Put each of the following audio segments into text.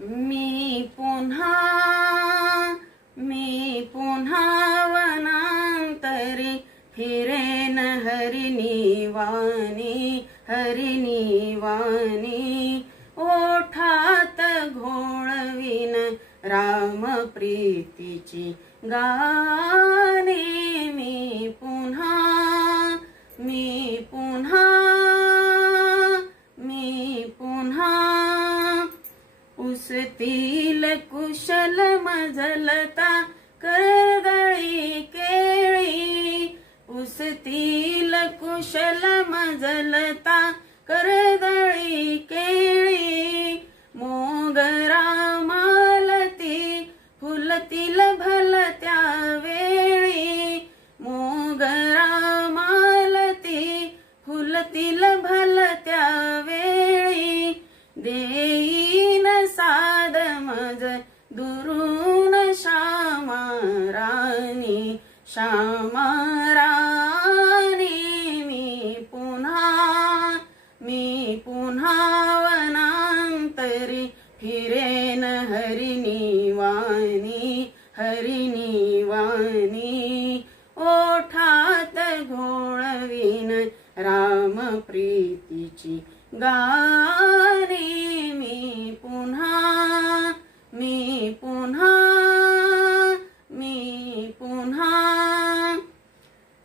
मी पुन्हा वनांतरी फिरेन हरिणी वाणी ओठात घोळवीन राम प्रीतीची गाणे मी पुन्हा उसतील कुशल मजलता कर्दळी केळी उसतील कुशल मजलता कर्दळी केळी मोगरा मालती फुलतील भलत्या वेळी मोगरा मालती फुलतील भलत्या वेळी देईन साद मज दुरून श्यामा राणी मी पुन्हा वनांतरी फिरेन हरिणी वाणी ओठात घोळवीन राम प्रीतीची गाणे मी पुन्हा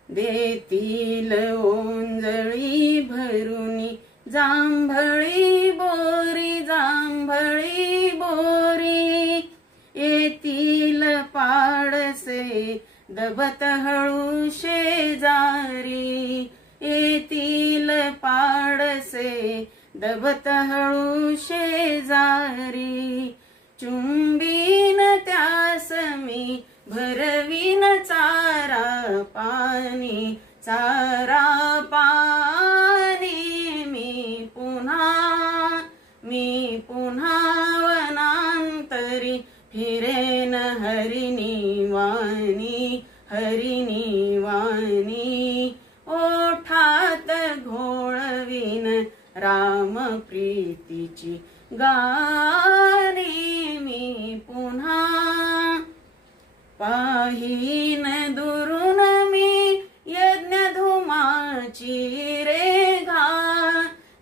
देतील ओंजळी भरुनी जांभळी बोरी येतील पाडसे दबत हळू शेजारी येतील पाडसे दबत हळू शेजारी चुंबीन त्यास मी भरवीन चारा पाणी मी पुन्हा वनांतरी फिरेन हरिणी वाणी ओठात घोळवीन राम प्रीतीची गाणे मी पुन्हा पाहीन दुरून मी यज्ञ धुमाची रेघा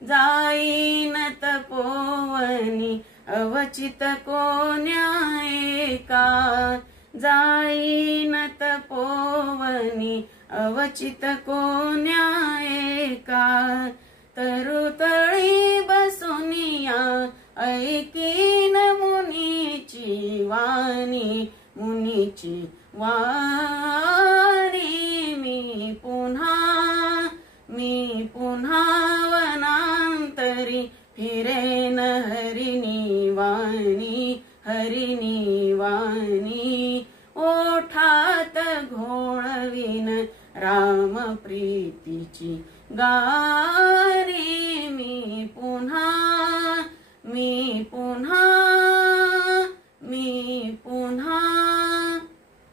जाईन तपोवनी अवचित कोण्या एका जाईन तपोवनी अवचित कोण्या एका तरुतळी बसुनिया ऐकीन मुनीची वाणी मी पुन्हा वनांतरी फिरेन हरिणी वाणी ओठात घोळवीन राम प्रीतीची गाणे